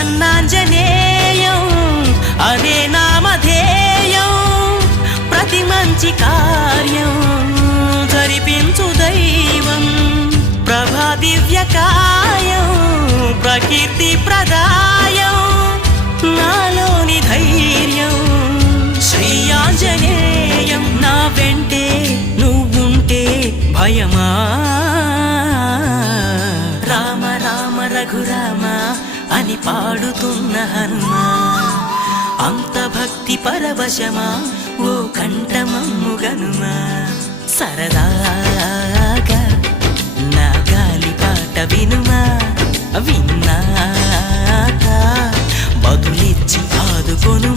ప్రసన్నాంజనేయం అదే నామధేయం ప్రతి మంచి కార్యం జరిపించు దైవం ప్రభా దివ్యకాయం ప్రకీర్తి ప్రదాయం నాలోని ధైర్యం శ్రీ ఆంజనేయం నా వెంటే నువ్వుంటే భయమా రామ రామ రఘురామ అని పాడుతున్న హనుమా అంత భక్తి పరవశమా ఓ కంఠమమ్ము గనుమా సరదాగా నా గాలి పాట వినుమా విన్నాక బదులిచ్చి ఆదుకొను